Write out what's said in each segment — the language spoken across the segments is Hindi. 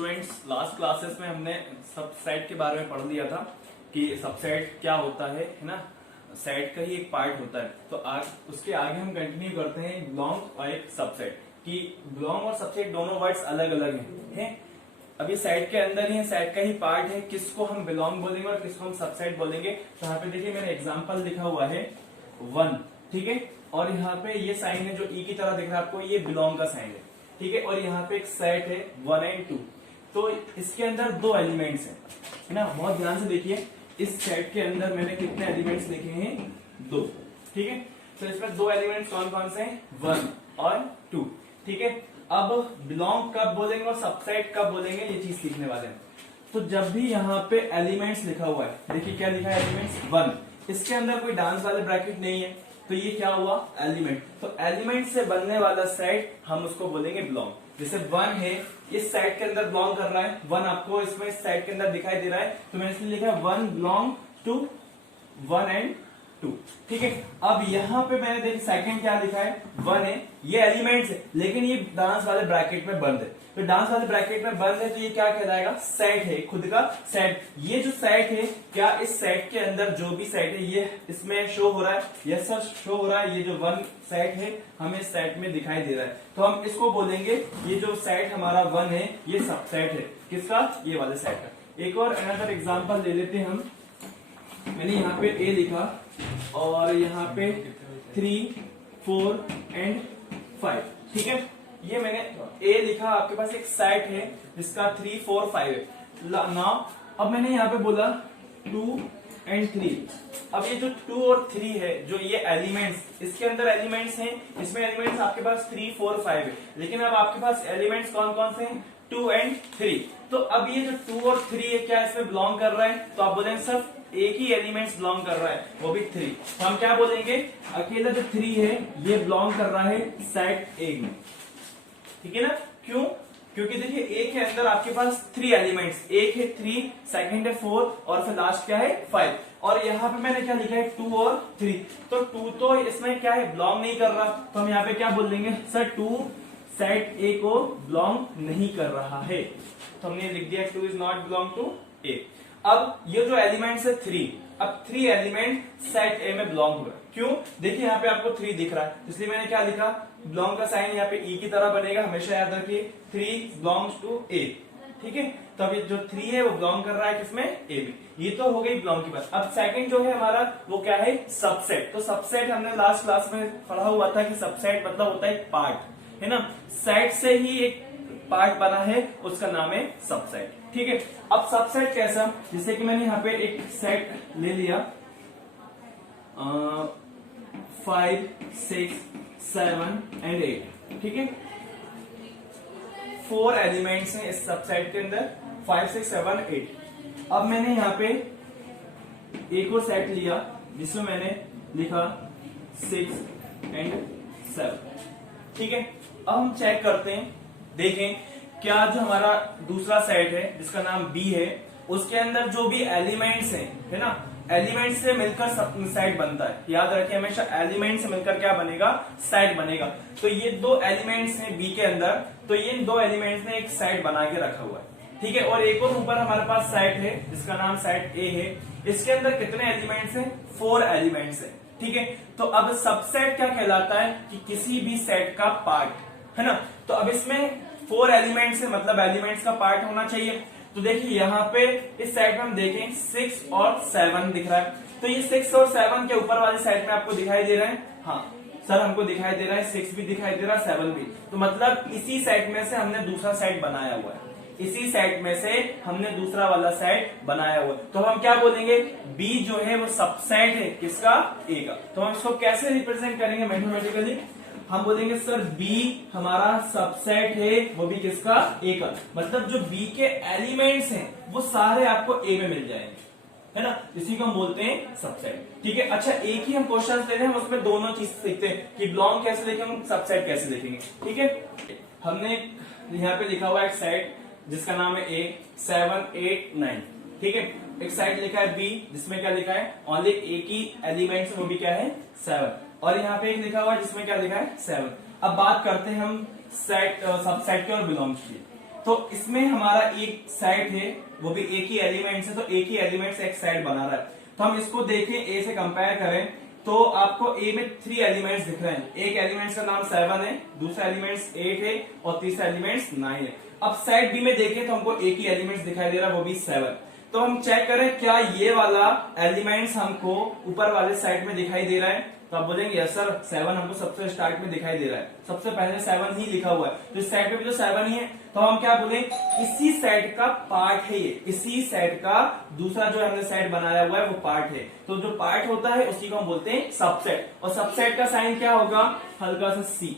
स्टूडेंट्स, लास्ट क्लासेस में हमने सबसेट के बारे में पढ़ लिया था कि सबसेट क्या होता है ना। सेट का ही एक पार्ट होता है। तो उसके आगे हम कंटिन्यू करते हैं बिलोंग और एक सबसेट कि बिलोंग और सबसेट दोनों वर्ड्स अलग अलग हैं। अभी सेट के अंदर ही है, सेट का ही पार्ट है। किसको हम बिलोंग बोलेंगे और किसको हम सबसेट बोलेंगे। तो यहाँ पे देखिए मैंने एग्जाम्पल लिखा हुआ है 1, ठीक है। और यहाँ पे ये साइन है जो ई की तरह दिख रहा है आपको, ये बिलोंग का साइन है, ठीक है। और यहाँ पे एक सेट है 1 और 2। तो इसके अंदर दो एलिमेंट्स हैं, है ना। बहुत ध्यान से देखिए, इस सेट के अंदर मैंने कितने एलिमेंट्स लिखे हैं, 2, ठीक है। तो इसमें दो एलिमेंट्स कौन कौन से हैं, 1 और 2, ठीक है। अब बिलोंग कब बोलेंगे और सबसेट कब बोलेंगे, ये चीज सीखने वाले हैं। तो जब भी यहाँ पे एलिमेंट्स लिखा हुआ है, देखिए क्या लिखा है, एलिमेंट्स 1, इसके अंदर कोई डांस वाले ब्रैकेट नहीं है, तो ये क्या हुआ, एलिमेंट। तो एलिमेंट से बनने वाला सेट हम उसको बोलेंगे बिलोंग। जैसे 1 है, इस सेट के अंदर बिलोंग कर रहा है, 1 आपको इसमें सेट के अंदर दिखाई दे रहा है, तो मैंने इसलिए लिखा है 1 बिलोंग टू 1 एंड 2, ठीक है। अब यहाँ पे मैंने देखिए सेकंड क्या लिखा है, 1 है, ये एलिमेंट्स है, लेकिन ये डांस वाले ब्रैकेट में बंद है। तो डांस वाले ब्रैकेट में बंद है, तो ये क्या कहलाएगा, सेट है, खुद का सेट। ये जो सेट है, क्या इस सेट के अंदर जो भी सेट है ये इसमें शो हो रहा है, यस सर शो हो रहा है। ये जो 1 सेट है हमें इस सेट में दिखाई दे रहा है, तो हम इसको बोलेंगे ये जो सेट हमारा 1 है ये सबसेट है, किसका, ये वाले सेट का। एक और अनदर एग्जांपल ले लेते हैं हम। मैंने यहाँ पे ए लिखा और यहाँ पे 3, 4 एंड 5, ठीक है। ये मैंने ए लिखा, आपके पास एक सेट है जिसका 3, 4, 5 है ना। अब मैंने यहाँ पे बोला 2 एंड 3। अब ये जो 2 और 3 है, जो ये एलिमेंट्स, इसके अंदर एलिमेंट्स हैं, इसमें एलिमेंट्स आपके पास 3, 4, 5 है, लेकिन अब आपके पास एलिमेंट्स कौन कौन से हैं, 2 एंड 3। तो अब ये जो 2 और 3 है, क्या इसमें बिलोंग कर रहा है, तो आप बोलेंगे सिर्फ एक ही एलिमेंट्स बिलोंग कर रहा है, वो भी 3। तो हम क्या बोलेंगे, अकेला जो 3 है ये बिलोंग कर रहा है सेट ए में, ठीक है ना। क्यों, क्योंकि देखिए ए के अंदर आपके पास 3 एलिमेंट्स, एक है 3, सेकंड है 4 और फिर लास्ट क्या है 5। और यहाँ पे मैंने क्या लिखा है, 2 और 3। तो 2 तो इसमें क्या है, बिलोंग नहीं कर रहा, तो हम यहाँ पे क्या बोल देंगे, सर 2 सेट ए को बिलोंग नहीं कर रहा है, तो हमने लिख दिया 2 इज नॉट बिलोंग टू ए। अब ये जो एलिमेंट्स है 3, अब 3 एलिमेंट सेट ए में बिलोंग हो रहा है। क्यों, देखिए यहाँ पे आपको 3 दिख रहा है, इसलिए मैंने क्या लिखा, बिलोंग का साइन यहाँ पे ई की तरह बनेगा, हमेशा याद रखिए 3 बिलोंग्स टू ए, ठीक है। तो अब ये जो 3 है वो बिलोंग कर रहा है किसमें, ए में। ये तो हो गई बिलोंग की बात। अब सेकंड जो है हमारा वो क्या है, सबसेट। तो सबसेट हमने लास्ट क्लास में पढ़ा हुआ था कि सबसेट मतलब होता है एक पार्ट, है ना। सेट से ही एक पार्ट बना है, उसका नाम है सबसेट, ठीक है। अब सबसेट कैसा, जैसे कि मैंने यहाँ पे एक सेट ले लिया 5, 6, 7 एंड 8, ठीक है। 4 एलिमेंट्स हैं इस सबसेट के अंदर, 5, 6, 7, 8। अब मैंने यहाँ पे एक और सेट लिया जिसमें मैंने लिखा 6 एंड 7, ठीक है। अब हम चेक करते हैं, देखें क्या जो हमारा दूसरा सेट है जिसका नाम बी है, उसके अंदर जो भी एलिमेंट्स हैं, है ना, एलिमेंट्स से मिलकर सेट बनता है। याद रखिए हमेशा एलिमेंट से मिलकर क्या बनेगा, सेट बनेगा। तो ये 2 एलिमेंट्स हैं बी के अंदर, तो ये 2 एलिमेंट्स ने एक सेट बना के रखा हुआ है, ठीक है। और एक और ऊपर हमारे पास सेट है जिसका नाम सेट ए है, इसके अंदर कितने एलिमेंट्स हैं, 4 एलिमेंट्स हैं, ठीक है। तो अब सबसेट क्या कहलाता है कि किसी भी सेट का पार्ट, है ना। तो अब इसमें 4 एलिमेंट्स है, मतलब एलिमेंट्स का पार्ट होना चाहिए। तो देखिए यहाँ पे इस सेट में हम देखें 6 और 7 दिख रहा है, तो ये 6 और 7 के ऊपर वाले सेट में आपको दिखाई दे रहा है, हाँ सर हमको दिखाई दे रहा है, 6 भी दिखाई दे रहा है, 7 भी। तो मतलब इसी सेट में से हमने दूसरा सेट बनाया हुआ है, इसी सेट में से हमने दूसरा वाला सेट बनाया हुआ है। तो हम क्या बोलेंगे, बी जो है वो सबसेट है किसका, ए का। तो हम इसको कैसे रिप्रेजेंट करेंगे मैथमेटिकली, हम बोलेंगे सर बी हमारा सबसेट है, वो भी किसका, ए का। मतलब जो बी के एलिमेंट्स हैं वो सारे आपको ए में मिल जाएंगे, है ना। इसी को हम बोलते हैं सबसेट, ठीक है। अच्छा एक ही हम क्वेश्चन ले रहे हैं, हम उसमें दोनों चीज सीखते हैं कि बिलोंग कैसे देखेंगे, सबसेट कैसे देखेंगे, ठीक है। हमने यहाँ पे लिखा हुआ एक सेट जिसका नाम है ए, 7, 8, 9, ठीक है। एक साइड लिखा है बी जिसमें क्या लिखा है, ओनली एक ही एलिमेंट्स, वो भी क्या है 7। और यहाँ पे एक लिखा हुआ है जिसमें क्या लिखा है 7। अब बात करते हैं हम सेट सबसेट के और बिलोंग्स की। तो इसमें हमारा एक सेट है, वो भी एक ही एलिमेंट से, तो एक ही एलिमेंट से एक सेट बना रहा है। तो हम इसको देखें, ए से कंपेयर करें तो आपको ए में 3 एलिमेंट्स दिख रहे हैं। एक एलिमेंट्स का नाम 7 है, दूसरा एलिमेंट्स 8 है और तीसरा एलिमेंट्स 9 है। अब सेट बी में देखें तो हमको एक ही एलिमेंट्स दिखाई दे रहा है, वो भी 7। तो हम चेक करें क्या ये वाला एलिमेंट्स हमको ऊपर वाले सेट में दिखाई दे रहा है। तो आप बोलेंगे यस सर, 7 हमको सबसे स्टार्ट में दिखाई दे रहा है, सबसे पहले 7 ही लिखा हुआ है, तो इस सेट में भी तो 7 ही है। तो हम क्या बोले, इसी सेट का पार्ट है ये, इसी सेट का दूसरा जो हमने सेट बनाया हुआ है वो पार्ट है। तो जो पार्ट होता है उसी को हम बोलते हैं सबसेट, और सबसेट का साइन क्या होगा, हल्का सा सी।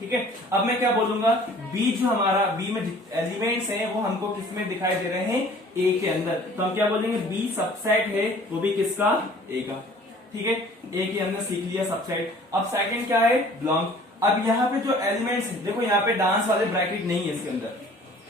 ठीक है, अब मैं क्या बोलूंगा, बी जो हमारा, बी में एलिमेंट्स हैं वो हमको किस में दिखाई दे रहे हैं, ए के अंदर। तो हम क्या बोलेंगे, बी सबसेट है, वो भी किसका, ए का। ठीक है, ए के अंदर सीख लिया सबसेट। अब सेकंड क्या है, बिलोंग। अब यहाँ पे जो एलिमेंट्स है, देखो यहाँ पे डांस वाले ब्रैकेट नहीं है इसके अंदर,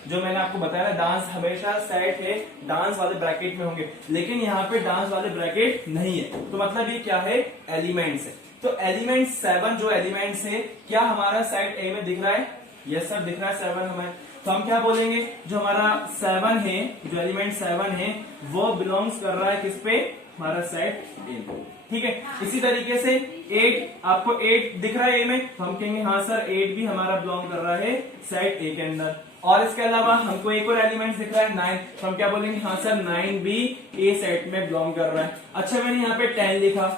जो मैंने आपको बताया डांस हमेशा सेट है, डांस वाले ब्रैकेट में होंगे, लेकिन यहाँ पे डांस वाले ब्रैकेट नहीं है। तो मतलब ये क्या है, एलिमेंट्स है। तो एलिमेंट 7 जो एलिमेंट्स है, क्या हमारा सेट ए में दिख रहा है, यस सर दिख रहा है 7 हमें। तो हम क्या बोलेंगे, जो हमारा 7 है, जो एलिमेंट 7 है वो बिलोंग्स कर रहा है किस पे, हमारा सेट ए। ठीक है, इसी तरीके से 8, आपको 8 दिख रहा है ए में, तो हम कहेंगे हाँ सर 8 भी हमारा बिलोंग कर रहा है सेट ए के अंदर। और इसके अलावा हमको एक और एलिमेंट दिख रहा है 9, तो हम क्या बोलेंगे, हाँ सर 9 भी ए सेट में बिलोंग कर रहा है। अच्छा, मैंने यहाँ पे 10 लिखा,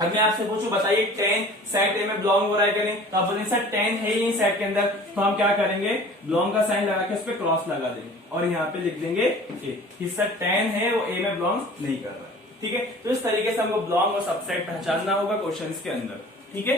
अब मैं आपसे पूछूं बताइए 10 सेट ए में बिलोंग हो रहा है कि नहीं, तो आप बोलेंगे सर 10 है ही नहीं सेट के अंदर। तो हम क्या करेंगे, बिलोंग का साइन लगा के उस पर क्रॉस लगा देंगे और यहाँ पे लिख देंगे ए, कि सर 10 है वो ए में बिलोंग नहीं कर रहा है। ठीक है, तो इस तरीके से हमको बिलोंग और सबसेट पहचानना होगा क्वेश्चंस के अंदर। ठीक है।